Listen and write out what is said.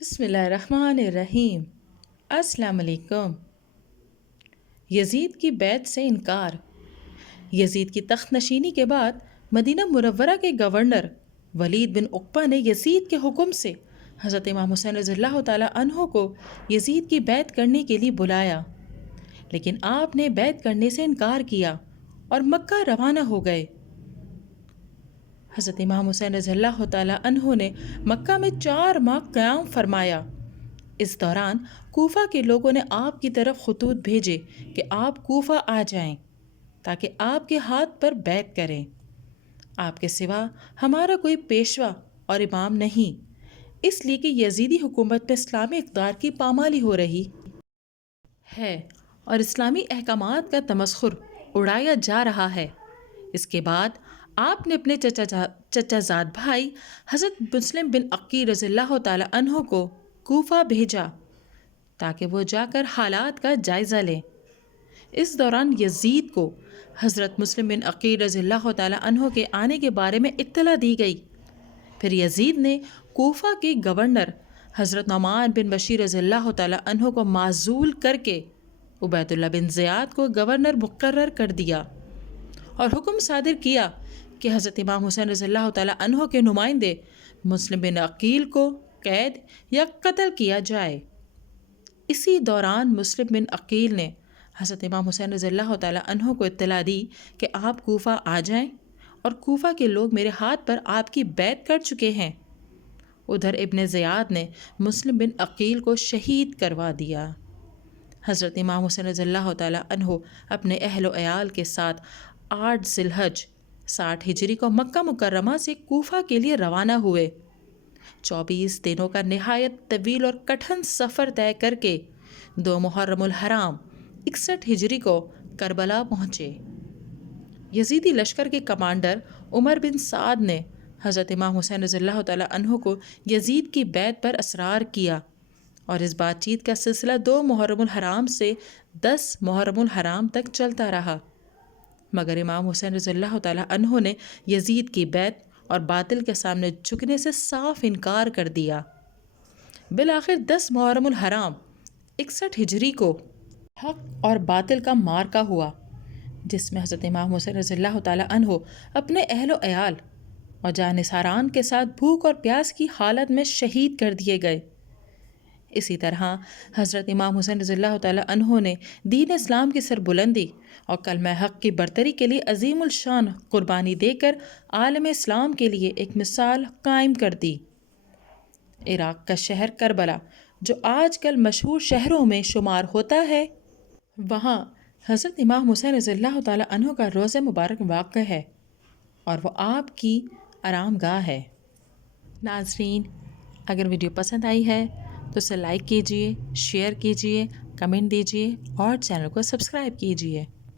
بسم اللہ الرحمن الرحیم۔ السلام علیکم۔ یزید کی بیعت سے انکار۔ یزید کی تخت نشینی کے بعد مدینہ منورہ کے گورنر ولید بن عقبہ نے یزید کے حکم سے حضرت امام حسین رضی اللہ تعالیٰ عنہ کو یزید کی بیعت کرنے کے لیے بلایا، لیکن آپ نے بیعت کرنے سے انکار کیا اور مکہ روانہ ہو گئے۔ حضرت امام حسین رضی اللہ تعالیٰ عنہ نے مکہ میں 4 ماہ قیام فرمایا۔ اس دوران کوفہ کے لوگوں نے آپ کی طرف خطوط بھیجے کہ آپ کوفہ آ جائیں تاکہ آپ کے ہاتھ پر بیعت کریں۔ آپ کے سوا ہمارا کوئی پیشوا اور امام نہیں، اس لیے کہ یزیدی حکومت میں اسلامی اقدار کی پامالی ہو رہی ہے اور اسلامی احکامات کا تمسخر اڑایا جا رہا ہے۔ اس کے بعد آپ نے اپنے چچا زاد بھائی حضرت مسلم بن عقیل رضی اللہ تعالیٰ عنہ کو کوفہ بھیجا تاکہ وہ جا کر حالات کا جائزہ لیں۔ اس دوران یزید کو حضرت مسلم بن عقیل رضی اللہ تعالیٰ عنہ کے آنے کے بارے میں اطلاع دی گئی۔ پھر یزید نے کوفہ کے گورنر حضرت نعمان بن بشیر رضی اللہ تعالیٰ عنہ کو معزول کر کے عبید اللہ بن زیاد کو گورنر مقرر کر دیا اور حکم صادر کیا کہ حضرت امام حسین رضی اللہ تعالیٰ عنہ کے نمائندے مسلم بن عقیل کو قید یا قتل کیا جائے۔ اسی دوران مسلم بن عقیل نے حضرت امام حسین رضی اللہ تعالیٰ عنہ کو اطلاع دی کہ آپ کوفہ آ جائیں اور کوفہ کے لوگ میرے ہاتھ پر آپ کی بیعت کر چکے ہیں۔ ادھر ابن زیاد نے مسلم بن عقیل کو شہید کروا دیا۔ حضرت امام حسین رضی اللہ تعالیٰ عنہ اپنے اہل و عیال کے ساتھ 8 ذی الحج 60 ہجری کو مکہ مکرمہ سے کوفہ کے لیے روانہ ہوئے۔ 24 دنوں کا نہایت طویل اور کٹھن سفر طے کر کے 2 محرم الحرام 61 ہجری کو کربلا پہنچے۔ یزیدی لشکر کے کمانڈر عمر بن سعد نے حضرت امام حسین رضی اللہ تعالیٰ عنہ کو یزید کی بیعت پر اصرار کیا اور اس بات چیت کا سلسلہ 2 محرم الحرام سے 10 محرم الحرام تک چلتا رہا، مگر امام حسین رضی اللہ تعالیٰ عنہ نے یزید کی بیعت اور باطل کے سامنے جھکنے سے صاف انکار کر دیا۔ بالآخر 10 محرم الحرام 61 ہجری کو حق اور باطل کا معرکہ ہوا، جس میں حضرت امام حسین رضی اللہ تعالیٰ عنہ اپنے اہل و عیال اور جانثاران کے ساتھ بھوک اور پیاس کی حالت میں شہید کر دیے گئے۔ اسی طرح حضرت امام حسین رضی اللہ تعالیٰ عنہ نے دین اسلام کی سربلندی اور کلمہ حق کی برتری کے لیے عظیم الشان قربانی دے کر عالم اسلام کے لیے ایک مثال قائم کر دی۔ عراق کا شہر کربلا، جو آج کل مشہور شہروں میں شمار ہوتا ہے، وہاں حضرت امام حسین رضی اللہ تعالیٰ عنہ کا روضہ مبارک واقع ہے اور وہ آپ کی آرام گاہ ہے۔ ناظرین، اگر ویڈیو پسند آئی ہے تو اسے لائک کیجئے، شیئر کیجئے، کمنٹ دیجئے اور چینل کو سبسکرائب کیجئے۔